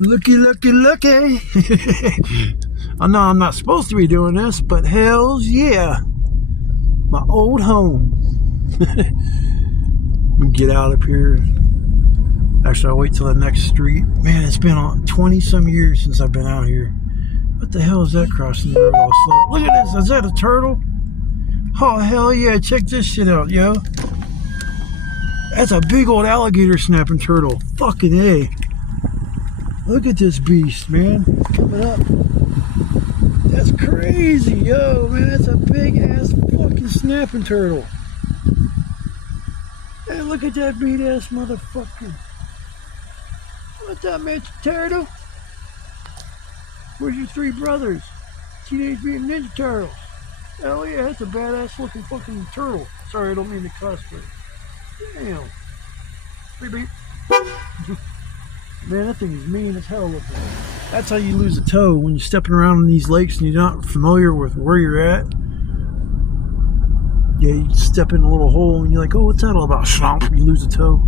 Looky, looky, looky. I know I'm not supposed to be doing this, but hells yeah. My old home. Get out up here. Actually, I'll wait till the next street. Man, it's been 20 some years since I've been out here. What the hell is that crossing the road all slow? Look at this. Is that a turtle? Oh, hell yeah. Check this shit out, yo. That's a big old alligator snapping turtle. Fucking A. Look at this beast, man. Coming up. That's crazy, yo, man. That's a big ass fucking snapping turtle. Hey, look at that beat ass motherfucker. What's up, Mr. Turtle? Where's your three brothers? Teenage Mutant Ninja Turtles. Hell yeah, that's a badass looking fucking turtle. Sorry, I don't mean to cuss, but damn. Beep beep. Man, that thing is mean as hell looking. That's how you lose a toe, when you're stepping around in these lakes and you're not familiar with where you're at. Yeah, you step in a little hole and you're like, oh, what's that all about? Slump, you lose a toe.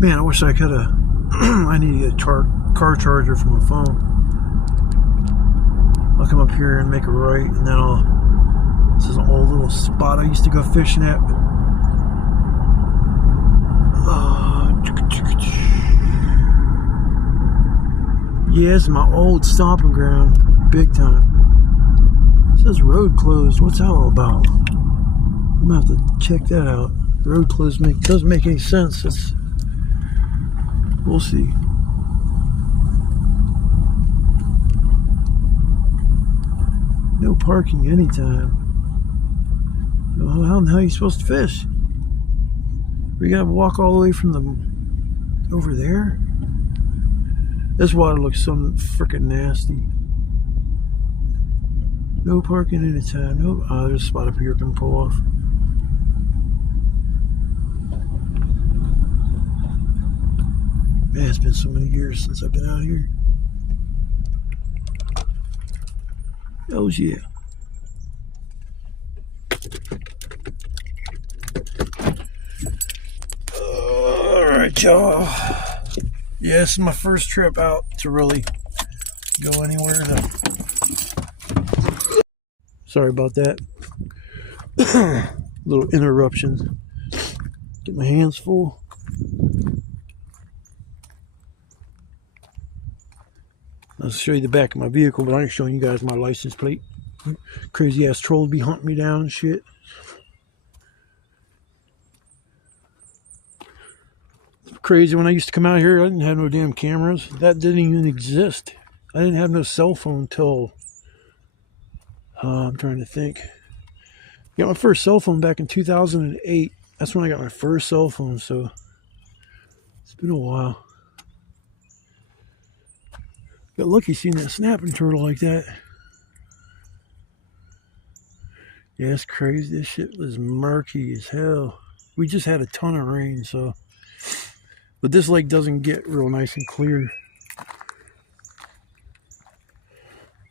Man, I wish I could have. I need to get a car charger for my phone. I'll come up here and make a right, and then this is an old little spot I used to go fishing at. Yeah, it's my old stomping ground, big time. It says road closed. What's that all about? I'm gonna have to check that out. Road closed doesn't make any sense. We'll see. No parking anytime. How the hell are you supposed to fish? We gotta walk all the way from over there? This water looks so freaking nasty. No parking anytime. No. Oh, there's a spot up here I can pull off. Man, it's been so many years since I've been out here. Oh yeah. Alright, y'all. Yeah, this is my first trip out to really go anywhere. Sorry about that. Little interruptions. Get my hands full. I'll show you the back of my vehicle, but I ain't showing you guys my license plate. Crazy ass trolls be hunting me down and shit. It's crazy. When I used to come out here, I didn't have no damn cameras. That didn't even exist. I didn't have no cell phone till I'm trying to think. I got my first cell phone back in 2008. That's when I got my first cell phone, so it's been a while. Got lucky seeing that snapping turtle like that. Yeah, it's crazy. This shit was murky as hell. We just had a ton of rain, so. But this lake doesn't get real nice and clear.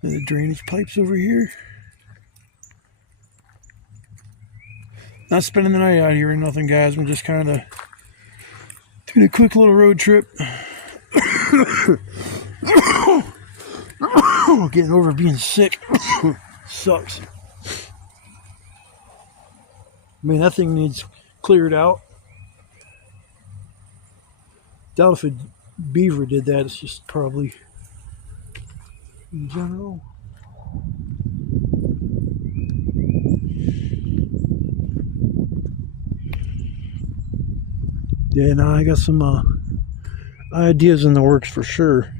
And the drainage pipes over here. Not spending the night out here or nothing, guys. We're just kind of doing a quick little road trip. Getting over being sick. Sucks. I mean, that thing needs cleared out. Doubt if a beaver did that. It's just probably in general. Yeah, now I got some ideas in the works for sure.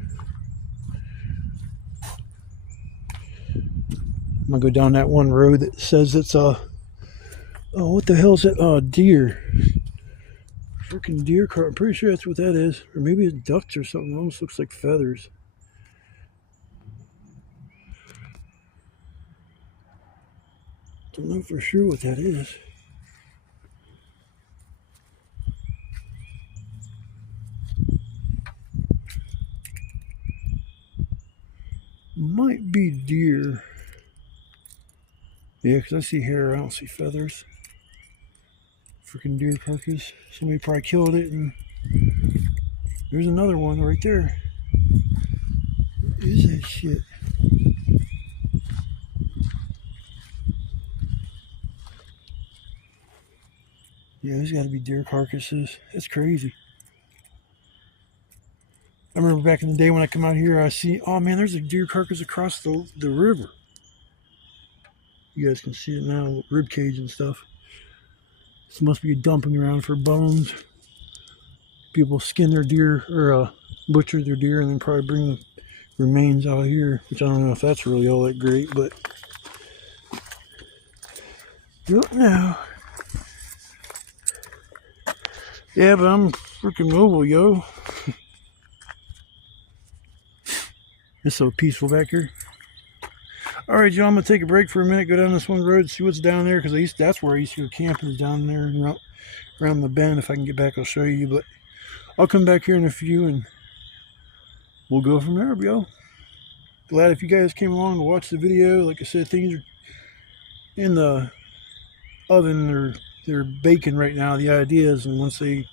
I'm gonna go down that one road that says it's oh, what the hell is it? Deer. Freaking deer car. I'm pretty sure that's what that is. Or maybe it's ducks or something. It almost looks like feathers. Don't know for sure what that is. Might be deer. Yeah, because I see hair, I don't see feathers. Freaking deer carcass. Somebody probably killed it and There's another one right there. What is that shit? Yeah, there's got to be deer carcasses. That's crazy. I remember back in the day when I come out here, I see, oh man, there's a deer carcass across the river. You guys can see it now, rib cage and stuff. This must be a dumping ground for bones. People skin their deer or butcher their deer and then probably bring the remains out here, which I don't know if that's really all that great, but don't know. Yeah, but I'm freaking mobile, yo. It's so peaceful back here. All right, y'all, I'm gonna take a break for a minute, go down this one road, see what's down there, because that's where I used to go camping, is down there around the bend. If I can get back, I'll show you, but I'll come back here in a few and we'll go from there, yo. Glad if you guys came along to watch the video. Like I said, things are in the oven, they're baking right now, the ideas, and once they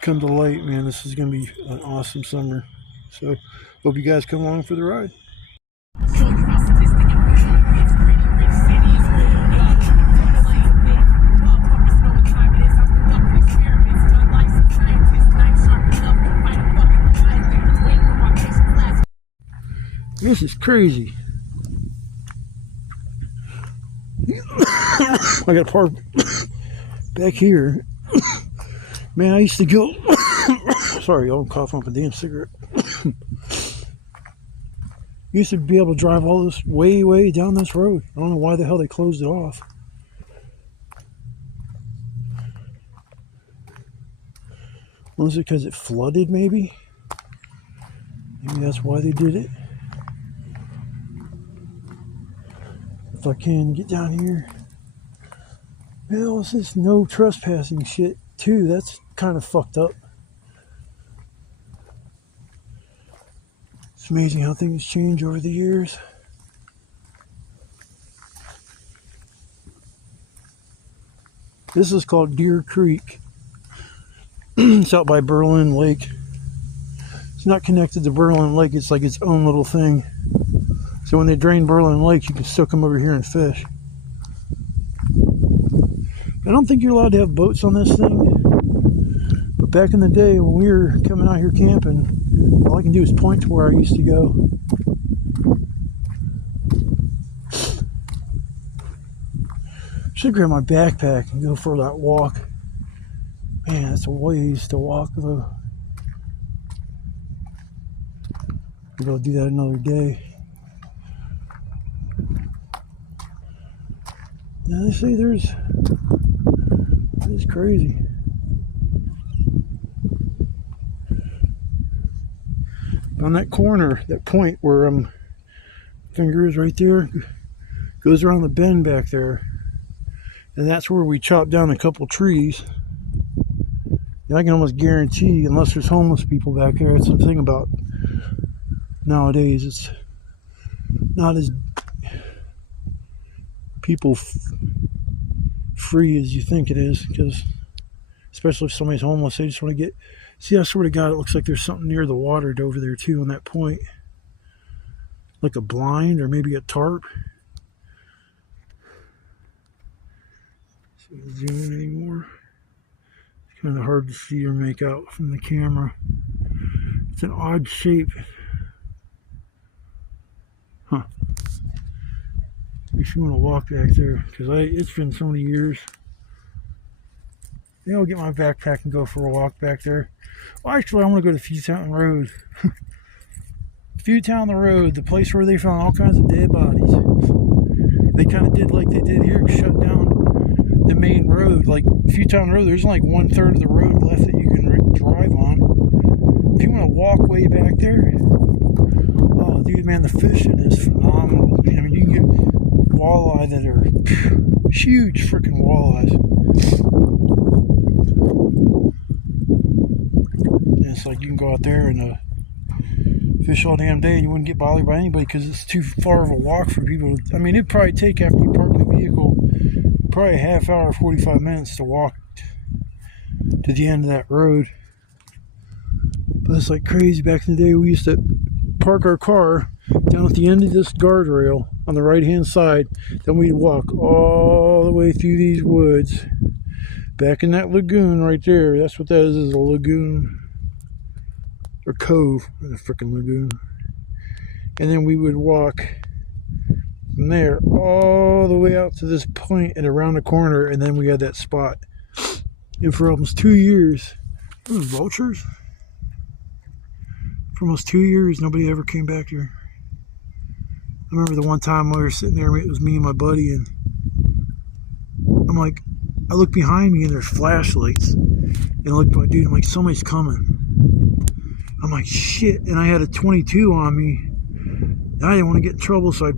come to light, man, this is gonna be an awesome summer. So hope you guys come along for the ride. This is crazy. I got to park back here. Man, I used to go. Sorry, y'all, I'm coughing up a damn cigarette. Used to be able to drive all this way down this road. I don't know why the hell they closed it off. Was it because it flooded, maybe? Maybe that's why they did it. If I can get down here. Well, this is no trespassing shit, too. That's kind of fucked up. It's amazing how things change over the years. This is called Deer Creek. It's out by Berlin Lake. It's not connected to Berlin Lake. It's like its own little thing. So when they drain Berlin Lake, you can still come over here and fish. I don't think you're allowed to have boats on this thing. But back in the day when we were coming out here camping, all I can do is point to where I used to go. Should grab my backpack and go for that walk. Man, that's a ways to walk though. Maybe I'll do that another day. Now they say it's crazy. On that corner, that point where finger is right there, goes around the bend back there, and that's where we chopped down a couple trees. And I can almost guarantee, unless there's homeless people back there, that's something about nowadays. It's not as people free as you think it is, because especially if somebody's homeless, they just want to get. See, I swear to God, it looks like there's something near the water over there too on that point, like a blind or maybe a tarp. So zoom in anymore. It's kind of hard to see or make out from the camera. It's an odd shape. Huh. If you want to walk back there, because it's been so many years. Maybe I'll get my backpack and go for a walk back there. Well, actually, I want to go to Fewtown Road. Fewtown the Road, the place where they found all kinds of dead bodies. They kind of did like they did here, shut down the main road. Like Fewtown Road, there's like 1/3 of the road left that you can drive on. If you want to walk way back there, oh, dude, man, the fishing is phenomenal. I mean, you can get walleye that are huge freaking walleyes. And it's like you can go out there and fish all damn day and you wouldn't get bothered by anybody because it's too far of a walk for people. I mean, it'd probably take, after you park the vehicle, probably a half hour, 45 minutes to walk to the end of that road. But it's like crazy. Back in the day, we used to park our car down at the end of this guardrail on the right hand side. Then we'd walk all the way through these woods back in that lagoon right there. That's what that is a lagoon or cove, a freaking lagoon. And then we would walk from there all the way out to this point and around the corner, and then we had that spot. And for almost 2 years, those vultures. For almost 2 years, nobody ever came back here. I remember the one time we were sitting there, it was me and my buddy, and I'm like, I look behind me and there's flashlights. And I look at my dude, I'm like, somebody's coming. I'm like, shit. And I had a 22 on me. And I didn't want to get in trouble, so I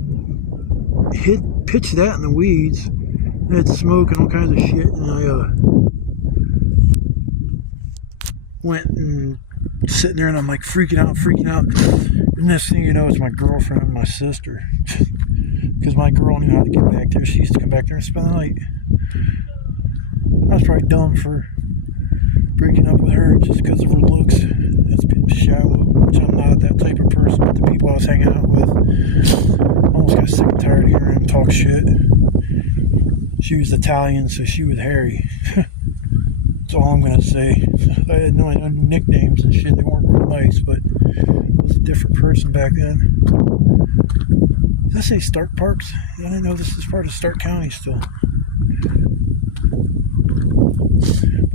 pitched that in the weeds. I had smoke and all kinds of shit. And I went and sitting there and I'm like freaking out. And next thing you know, it's my girlfriend and my sister. Because my girl knew how to get back there. She used to come back there and spend the night. I was probably dumb for breaking up with her just because of her looks. That's been shallow, which I'm not that type of person, but the people I was hanging out with, I almost got sick and tired of hearing them talk shit. She was Italian, so she was hairy. That's all I'm going to say. I had no nicknames and shit. They weren't real nice, but I was a different person back then. Did I say Stark Parks? I didn't know this is part of Stark County still.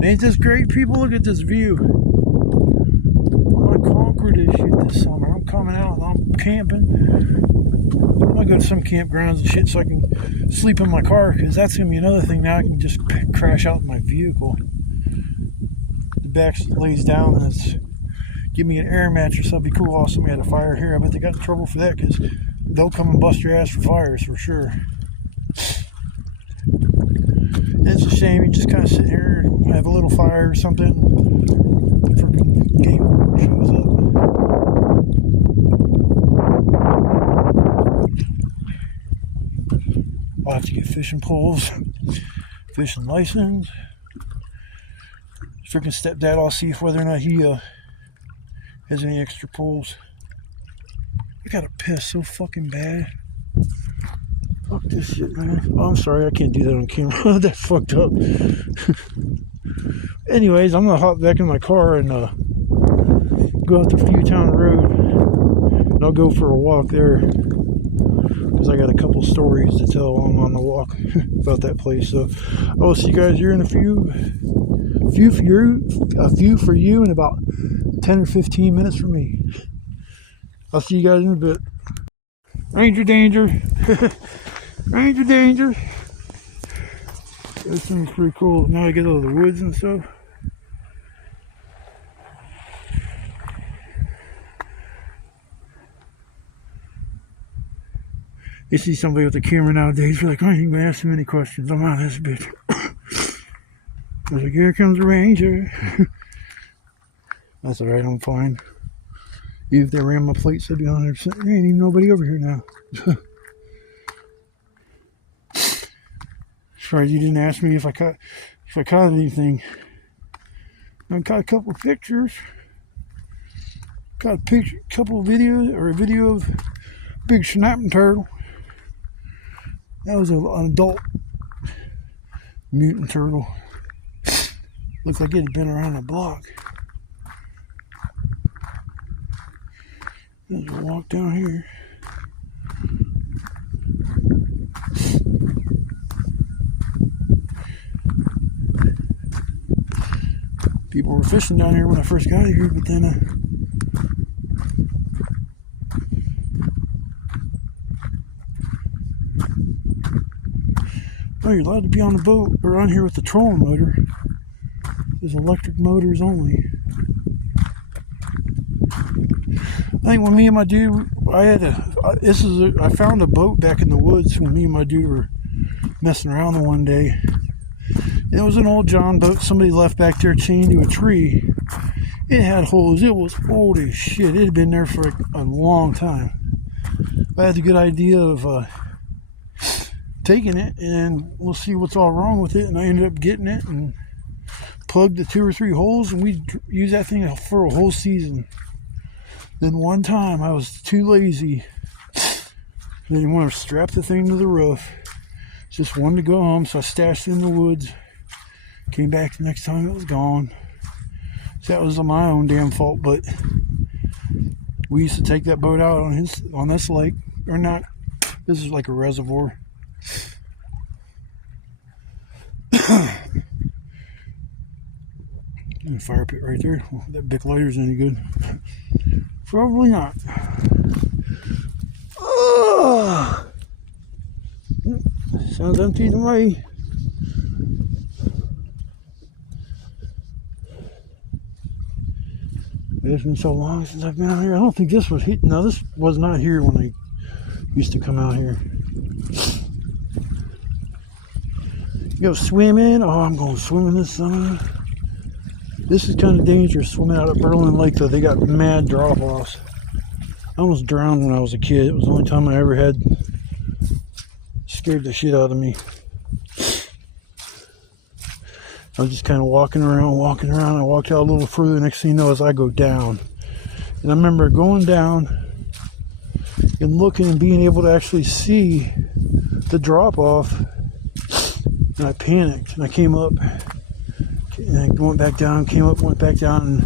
Ain't this great, people? Look at this view. I'm going to conquer this shit this summer. I'm coming out and I'm camping. I'm going to go to some campgrounds and shit so I can sleep in my car, because that's going to be another thing. Now I can just crash out in my vehicle. The back lays down and it's give me an air mattress. That'd be cool. Also, somebody had a fire here. I bet they got in trouble for that, because they'll come and bust your ass for fires for sure. It's a shame you just kind of sit here and have a little fire or something. The freaking game shows up. I'll have to get fishing poles, fishing license. Freaking stepdad, I'll see if whether or not he has any extra poles. I gotta piss so fucking bad. Fuck this shit, man. Oh, I'm sorry, I can't do that on camera. That's fucked up. Anyways, I'm gonna hop back in my car and go out to Viewtown Road. And I'll go for a walk there, because I got a couple stories to tell while I'm on the walk about that place. So I will see you guys here in a few for you in about 10 or 15 minutes for me. I'll see you guys in a bit. Ranger danger. Ranger danger. This thing's pretty cool. Now I get out of the woods and stuff. You see somebody with a camera nowadays, you're like, I ain't gonna ask him any questions. I'm out of this bitch. I was like, here comes a ranger. That's alright, I'm fine. Even if they ran my plates, I'd be 100%. There ain't even nobody over here now. Sorry, you didn't ask me if I caught anything. I caught a couple of pictures. Got a couple of videos, or a video of big snapping turtle. That was an adult mutant turtle. Looks like it had been around the block. There's a walk down here. People were fishing down here when I first got here, but then oh, you're allowed to be on the boat or on here with the trolling motor. There's electric motors only. I think when me and my dude, I found a boat back in the woods when me and my dude were messing around the one day. It was an old John boat somebody left back there chained to a tree. It had holes. It was old as shit. It had been there for a long time. I had a good idea of taking it, and we'll see what's all wrong with it. And I ended up getting it, and plugged the 2 or 3 holes, and we used that thing for a whole season. Then one time I was too lazy. I didn't want to strap the thing to the roof. Just wanted to go home, so I stashed it in the woods. Came back the next time, it was gone. So that was my own damn fault, but we used to take that boat out on this lake, or not. This is like a reservoir. And fire pit right there. Well, that Bic lighter's any good? Probably not. Oh, sounds empty to me. It's been so long since I've been out here. I don't think this was here. No, this was not here when I used to come out here. Go swimming. Oh, I'm going swimming this summer. This is kind of dangerous swimming out at Berlin Lake, though. They got mad drop-offs. I almost drowned when I was a kid. It was the only time I ever had. Scared the shit out of me. I was just kind of walking around. I walked out a little further. Next thing you know, as I go down. And I remember going down and looking and being able to actually see the drop-off. And I panicked. And I came up. And I went back down, came up, went back down.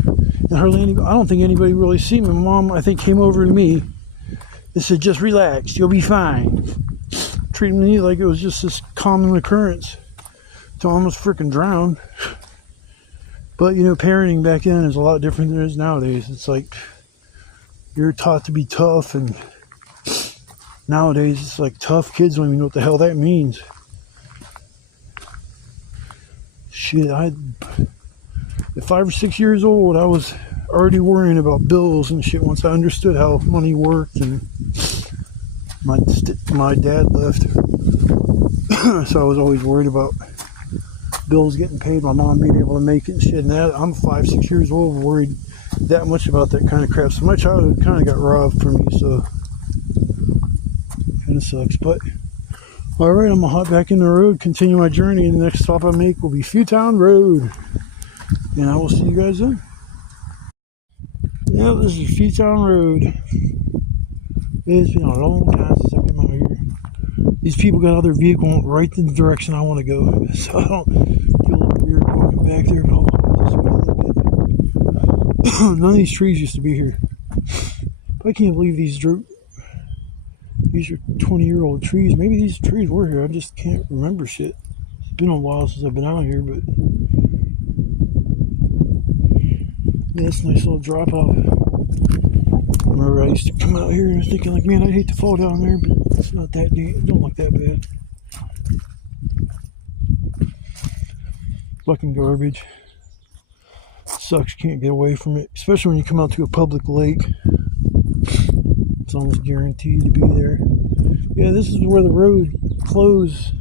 And hardly anybody, I don't think anybody really see me. My mom, I think, came over to me and said, just relax. You'll be fine. Treating me like it was just this common occurrence. So I almost freaking drowned. But, you know, parenting back then is a lot different than it is nowadays. It's like you're taught to be tough, and nowadays it's like tough kids don't even know what the hell that means. Shit, at 5 or 6 years old, I was already worrying about bills and shit once I understood how money worked, and my dad left. So I was always worried about bills getting paid, my mom being able to make it and shit. And that, I'm 5, 6 years old, worried that much about that kind of crap. So my childhood kind of got robbed from me, so kind of sucks. But alright, I'm gonna hop back in the road, continue my journey, and the next stop I make will be Fewtown Road. And I will see you guys then. Yeah, this is Fewtown Road. It's been a long time since I've been out here. These people got other vehicles right in the direction I want to go, so I don't feel a little weird walking back there, but I'll walk this way a little bit. None of these trees used to be here. I can't believe these are 20-year-old trees. Maybe these trees were here. I just can't remember shit. It's been a while since I've been out here, but yeah, that's a nice little drop off. I remember I used to come out here and thinking like, man, I'd hate to fall down there, but it's not that deep. It don't look that bad. Fucking garbage. Sucks, you can't get away from it, especially when you come out to a public lake. It's almost guaranteed to be there. Yeah, this is where the road closed.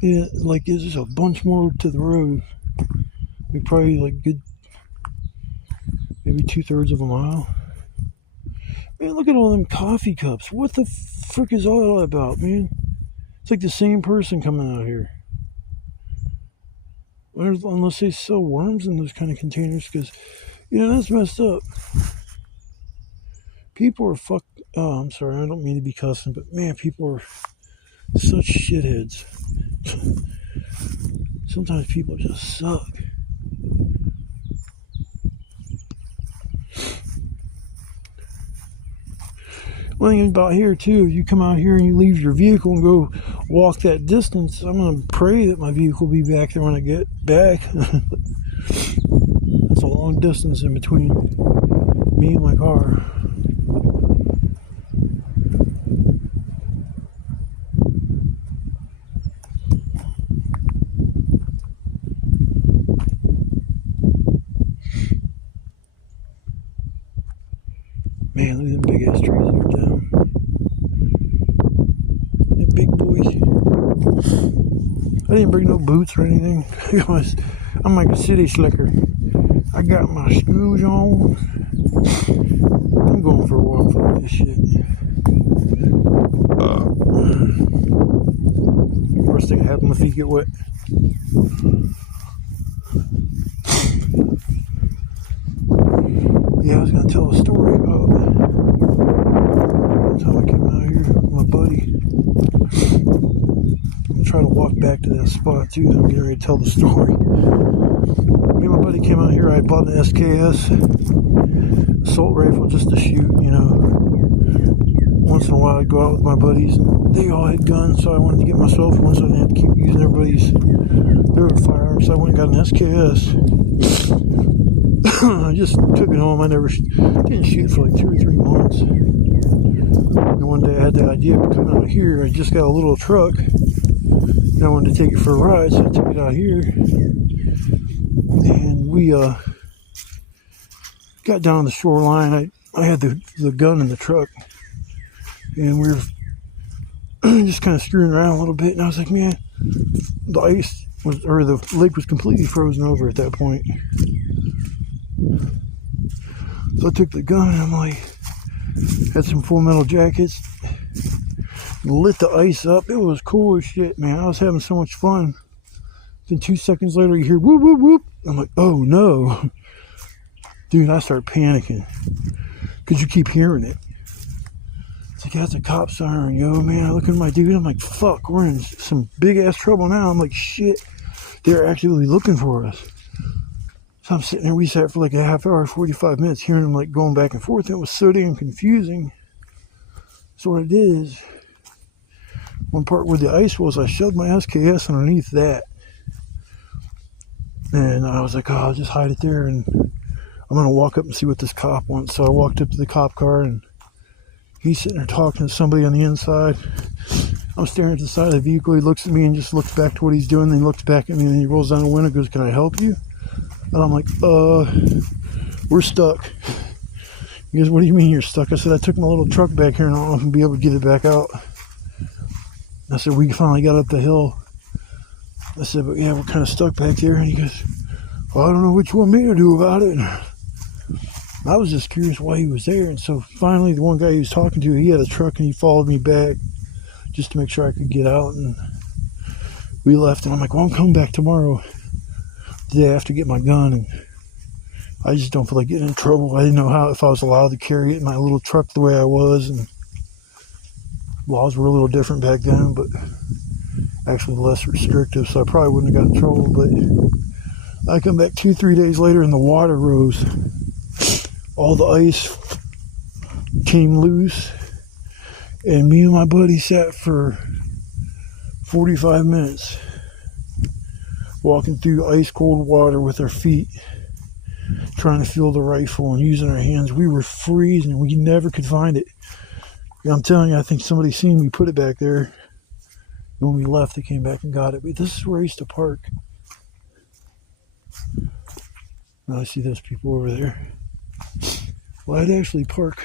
Yeah, like there's just a bunch more to the road. Like probably like good, maybe 2/3 of a mile. Man, look at all them coffee cups. What the frick is all that about, man? It's like the same person coming out here. Unless they sell worms in those kind of containers, because, you know, that's messed up. People are oh, I'm sorry, I don't mean to be cussing, but man, people are such shitheads. Sometimes people just suck. One thing about here too, if you come out here and you leave your vehicle and go walk that distance, I'm going to pray that my vehicle will be back there when I get back. That's a long distance in between me and my car. Man, look at them big ass trees over down. They're big boys. I didn't bring no boots or anything. I'm like a city slicker. I got my shoes on. I'm going for a walk for this shit. First thing that happens, my feet get wet. Yeah, I was gonna tell a story about the time I came out here with my buddy. I'm gonna try to walk back to that spot too. I'm getting ready to tell the story. Me and my buddy came out here. I bought an SKS assault rifle just to shoot, you know. Once in a while I'd go out with my buddies and they all had guns, so I wanted to get myself one so I didn't have to keep using everybody's favorite firearms. So I went and got an SKS. I just took it home. I didn't shoot for like 2 or 3 months. And one day I had the idea of coming out here. I just got a little truck and I wanted to take it for a ride, so I took it out here. And we got down the shoreline. I had the gun in the truck. And we were just kind of screwing around a little bit. And I was like, man, the lake was completely frozen over at that point. So I took the gun and I'm like, had some Full Metal Jackets, lit the ice up. It was cool as shit, man. I was having so much fun. Then 2 seconds later, you hear whoop, whoop, whoop. I'm like, oh no. Dude, I start panicking because you keep hearing it. It's like, that's a cop siren, yo, man. I look at my dude, I'm like, fuck, we're in some big ass trouble now. I'm like, shit, they're actively looking for us. So I'm sitting there, we sat for like a half hour, 45 minutes, hearing them like going back and forth. It was so damn confusing. So what I did is, one part where the ice was, I shoved my SKS underneath that. And I was like, oh, I'll just hide it there and I'm going to walk up and see what this cop wants. So I walked up to the cop car and he's sitting there talking to somebody on the inside. I'm staring at the side of the vehicle. He looks at me and just looks back to what he's doing. Then he looks back at me and then he rolls down the window and goes, can I help you? And I'm like, we're stuck. He goes, what do you mean you're stuck? I said, I took my little truck back here and I don't know if I'll be able to get it back out. I said, we finally got up the hill. I said, but yeah, we're kind of stuck back there. And he goes, well, I don't know what you want me to do about it. I was just curious why he was there. And so finally, the one guy he was talking to, he had a truck and he followed me back just to make sure I could get out. And we left. And I'm like, well, I'm coming back tomorrow, the day after, to get my gun. And I just don't feel like getting in trouble. I didn't know if I was allowed to carry it in my little truck the way I was. And laws were a little different back then, but actually less restrictive. So I probably wouldn't have got in trouble. But I come back 2-3 days later and the water rose. All the ice came loose, and me and my buddy sat for 45 minutes walking through ice cold water with our feet, trying to feel the rifle and using our hands. We were freezing. We never could find it. And I'm telling you, I think somebody seen me put it back there. And when we left, they came back and got it. But this is where I used to park. Now I see those people over there. Well, I'd actually park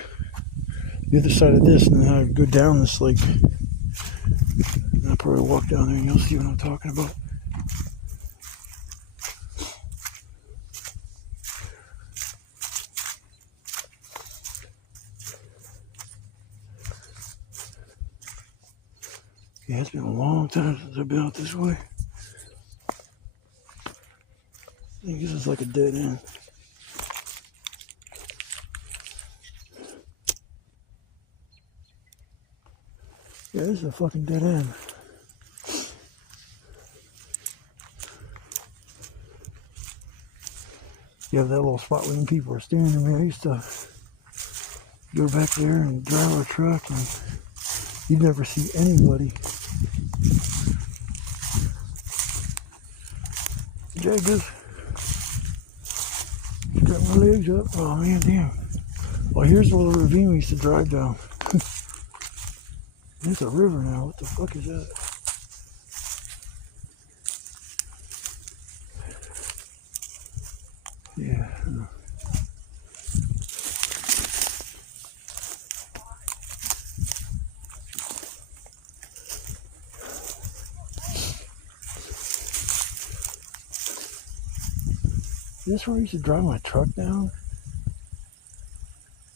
the other side of this, and then I'd go down this lake. And I'll probably walk down there, and you'll see what I'm talking about. Yeah, it's been a long time since I've been out this way. I think this is like a dead end. Yeah, this is a fucking dead end. You have that little spot where people are standing there. I used to go back there and drive our truck, and you'd never see anybody. Jack just got my legs up. Oh man, damn. Well, here's the little ravine we used to drive down. It's a river now. What the fuck is that? Yeah. Is this where I used to drive my truck down?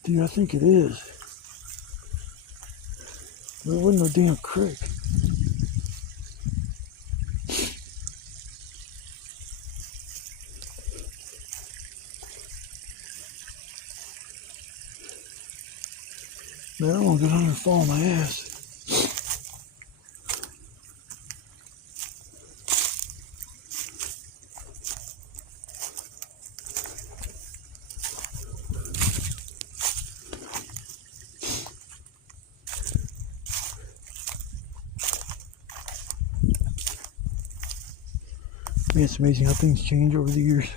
Dude, I think it is. There wasn't no damn creek. Man, I'm gonna go down and fall on my ass. Man, it's amazing how things change over the years.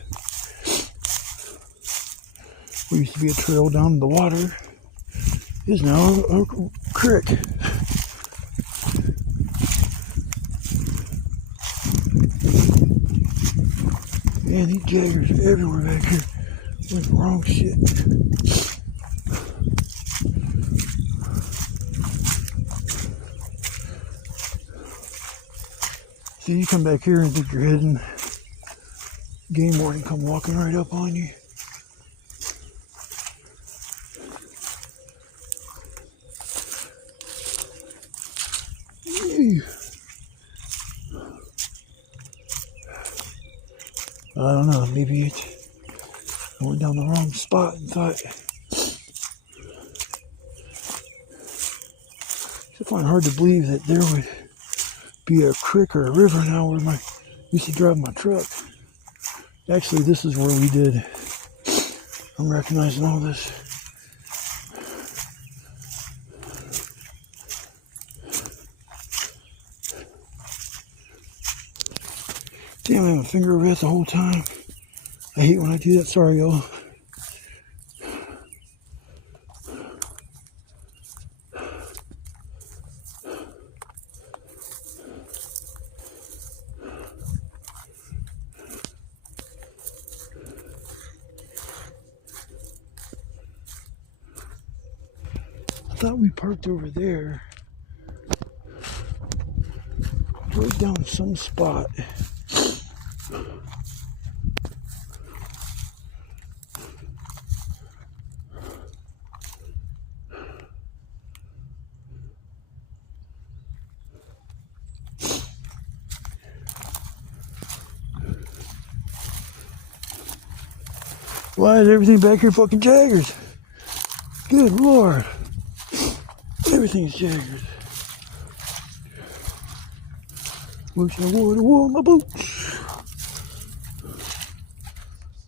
What used to be a trail down to the water is now a creek. Man, these jaggers are everywhere back here. Doing the wrong shit. See, you come back here and think you're hidden. Game warden come walking right up on you. I don't know, maybe I went down the wrong spot and thought. I find it hard to believe that there would be a creek or a river now where I used to drive my truck. Actually, this is where we did. I'm recognizing all this. Damn, I have a finger over that the whole time. I hate when I do that. Sorry, y'all. I thought we parked over there. Drove down some spot. Why is everything back here fucking jaggers? Good Lord. Everything's jaggers. Wish I would have worn my boots.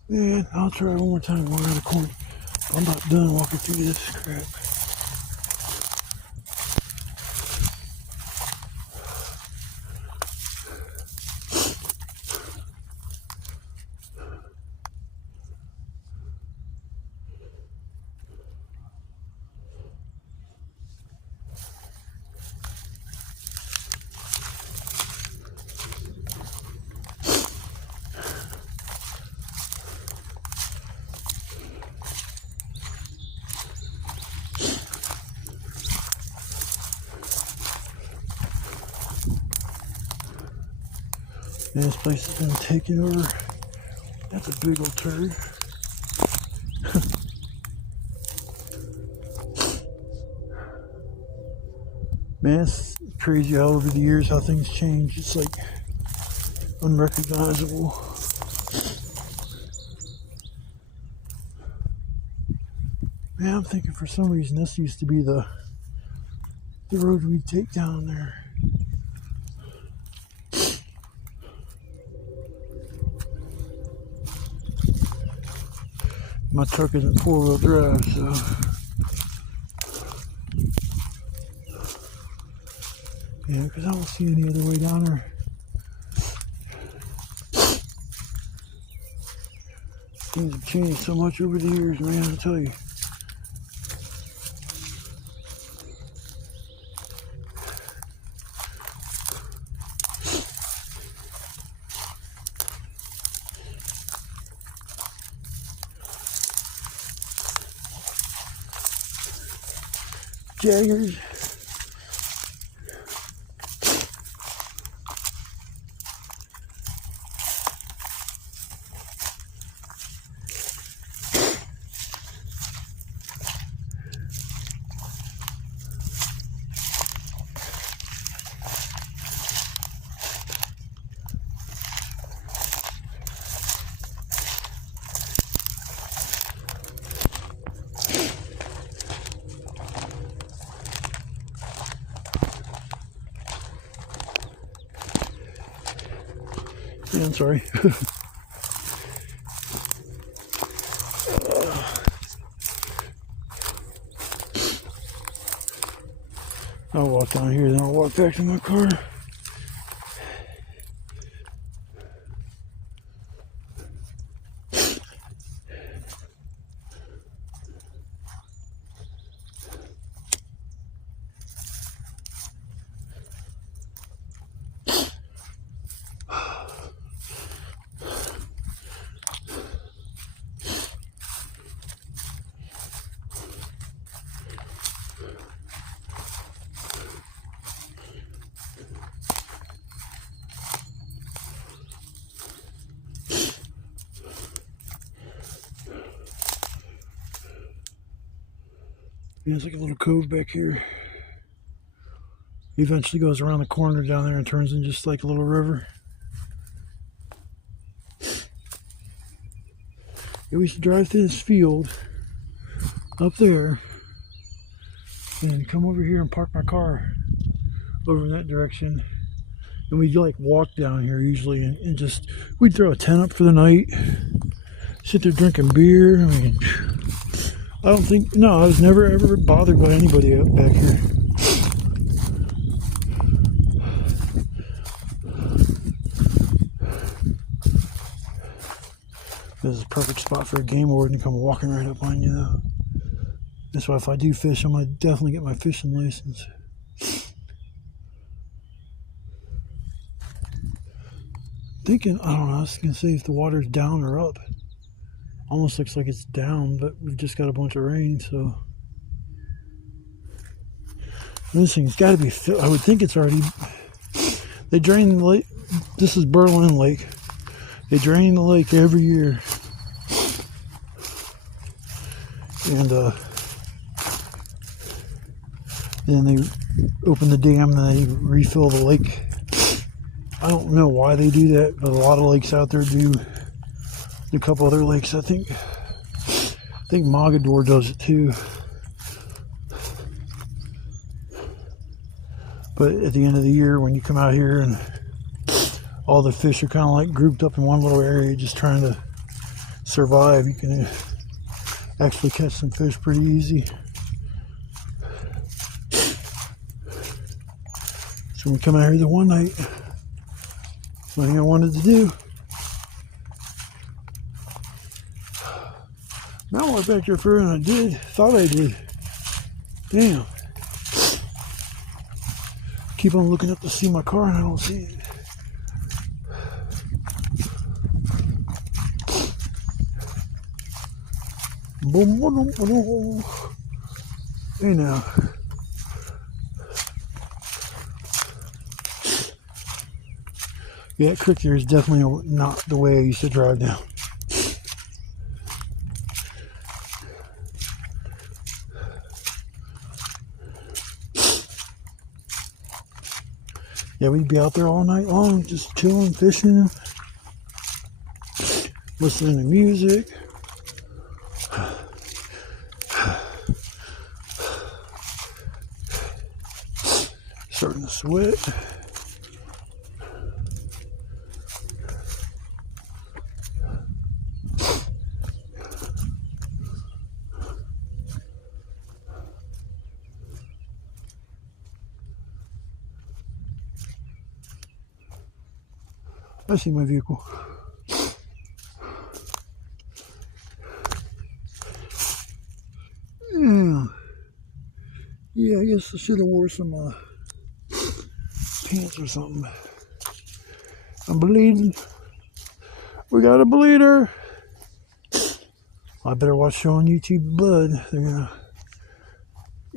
Man, I'll try one more time going around the corner. I'm about done walking through this crap. Man, this place has been taken over. That's a big old turd. Man, it's crazy how over the years how things change. It's like unrecognizable. Man, I'm thinking for some reason this used to be the road we'd take down there. My truck isn't four-wheel drive, so yeah, because I don't see any other way down there. Things have changed so much over the years, man, I'll tell you. Jaggers. I'm sorry. I'll walk down here, then I'll walk back to my car. There's like a little cove back here. It eventually goes around the corner down there and turns into just like a little river. Yeah, we should drive through this field up there and come over here and park my car over in that direction. And we'd like walk down here usually and just, we'd throw a tent up for the night, sit there drinking beer. I mean, I don't think, no, I was never ever bothered by anybody out back here. This is a perfect spot for a game warden to come walking right up on you though. That's why if I do fish, I'm going to definitely get my fishing license. Thinking, I don't know, I was going to say if the water's down or up. Almost looks like it's down, but we've just got a bunch of rain, so. This thing's got to be filled. I would think it's already, they drain the lake. This is Berlin Lake. They drain the lake every year. And then they open the dam and they refill the lake. I don't know why they do that, but a lot of lakes out there do. A couple other lakes, I think Mogador does it too. But at the end of the year, when you come out here and all the fish are kind of like grouped up in one little area, just trying to survive, you can actually catch some fish pretty easy. So we come out here the one night, one thing I wanted to do. Now I went back there further than I did. Thought I did. Damn. Keep on looking up to see my car and I don't see it. Boom, boom, boom, boom. Hey now. Yeah, that creek there is definitely not the way I used to drive down. Yeah, we'd be out there all night long, just chilling, fishing, listening to music. Starting to sweat. I see my vehicle. Yeah, I guess I should have wore some pants or something. I'm bleeding. We got a bleeder. I better watch showing YouTube blood. They're gonna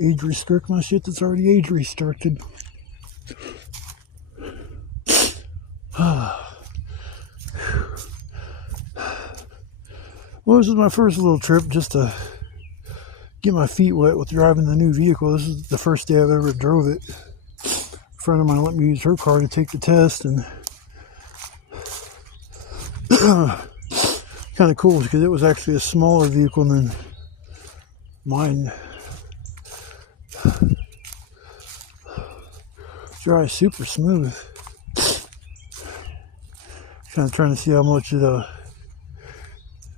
age restrict my shit that's already age restricted. Well, this is my first little trip just to get my feet wet with driving the new vehicle. This is the first day I've ever drove it. A friend of mine let me use her car to take the test, and kind of cool because it was actually a smaller vehicle than mine. Drives super smooth. Kind of trying to see how much it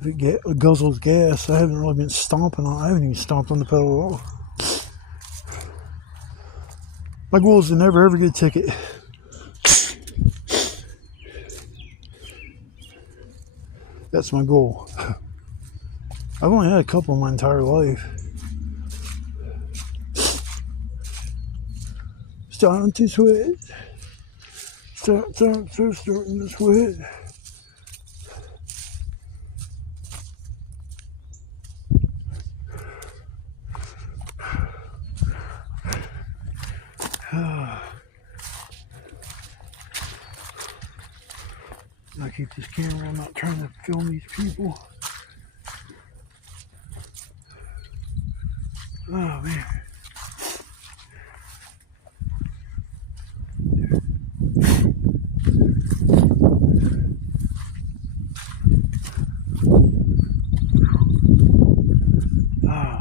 guzzles gas. I haven't really been stomping on. I haven't even stomped on the pedal at all. My goal is to never ever get a ticket. That's my goal. I've only had a couple in my entire life. Starting to sweat. Starting to sweat. I keep this camera. I'm not trying to film these people. Oh man.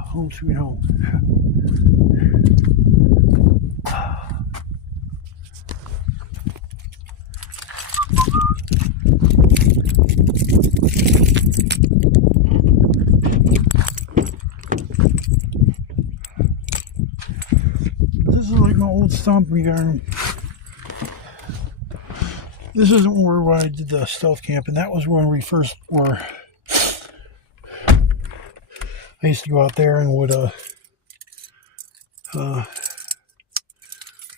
Home sweet home. This is like my old stomping ground. This isn't where I did the stealth camp, and that was when we first were. I used to go out there and would I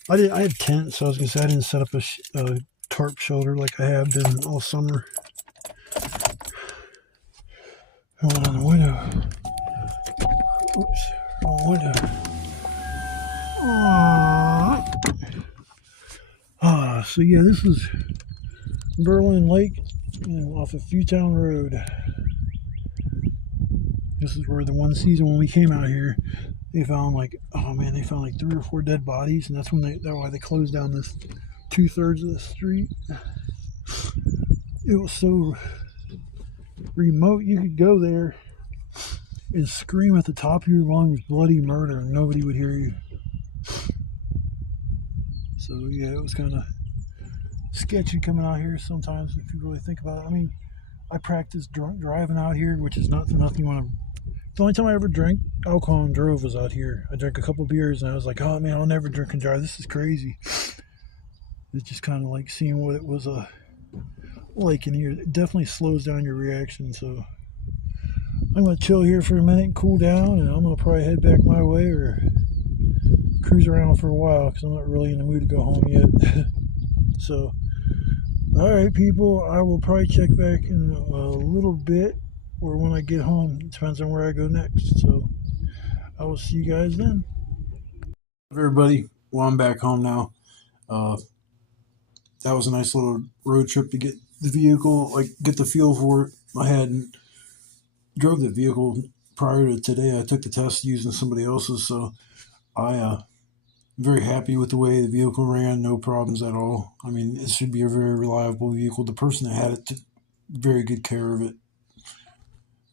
had tents, so I was gonna say I didn't set up a tarp shelter like I have been all summer. I went on the window. Oops, wrong window. So yeah, this is Berlin Lake off of Fewtown Road. This is where the one season when we came out here, they found like, oh man, they found like 3 or 4 dead bodies, and that's why they closed down this 2/3 of the street. It was so remote, you could go there and scream at the top of your lungs bloody murder and nobody would hear you. So yeah, it was kind of sketchy coming out here sometimes if you really think about it. I mean, I practiced drunk driving out here, which is nothing you want to. The only time I ever drank alcohol and drove was out here. I drank a couple beers and I was like, oh man, I'll never drink and drive. This is crazy. It's just kind of like seeing what it was like in here. It definitely slows down your reaction. So I'm going to chill here for a minute and cool down, and I'm going to probably head back my way or cruise around for a while because I'm not really in the mood to go home yet. So, all right, people, I will probably check back in a little bit or when I get home. It depends on where I go next. So I will see you guys then. Everybody, well, I'm back home now. That was a nice little road trip to get the vehicle, like get the feel for it. I hadn't drove the vehicle prior to today. I took the test using somebody else's, so I'm very happy with the way the vehicle ran. No problems at all. I mean, it should be a very reliable vehicle. The person that had it took very good care of it.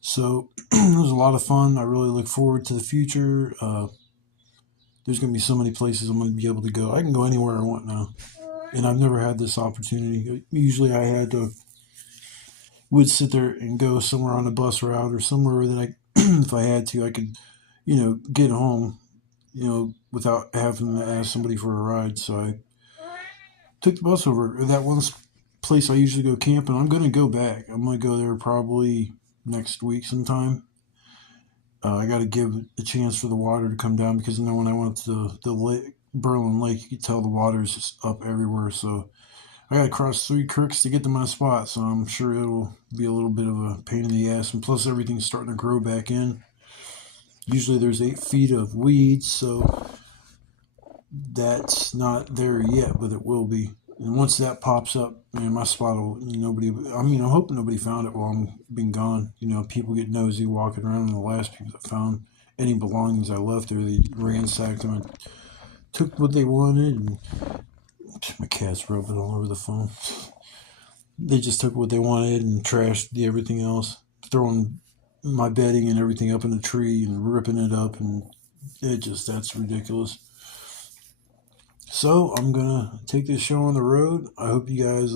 So it was a lot of fun. I really look forward to the future. There's going to be so many places I'm going to be able to go. I can go anywhere I want now. And I've never had this opportunity. Usually I would sit there and go somewhere on a bus route or somewhere that if I had to, I could, get home, without having to ask somebody for a ride. So I took the bus over. That one place I usually go camping, I'm going to go back. I'm going to go there probably next week sometime. I got to give a chance for the water to come down because when I went to the lake, Berlin Lake, you could tell the water's just up everywhere. So I got to cross 3 creeks to get to my spot. So I'm sure it'll be a little bit of a pain in the ass. And plus everything's starting to grow back in. Usually there's 8 feet of weeds, so that's not there yet, but it will be. And once that pops up, man, my spot will, I'm hoping nobody found it while I'm being gone. People get nosy walking around, and the last people that found any belongings I left there, they ransacked them and took what they wanted. And my cat's rubbing all over the phone. They just took what they wanted and trashed everything else, throwing my bedding and everything up in the tree and ripping it up, and that's ridiculous. So I'm gonna take this show on the road. I hope you guys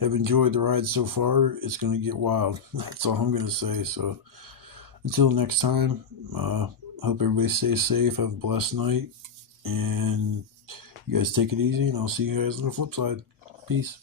have enjoyed the ride so far. It's going to get wild. That's all I'm going to say. So until next time, hope everybody stays safe. Have a blessed night. And you guys take it easy. And I'll see you guys on the flip side. Peace.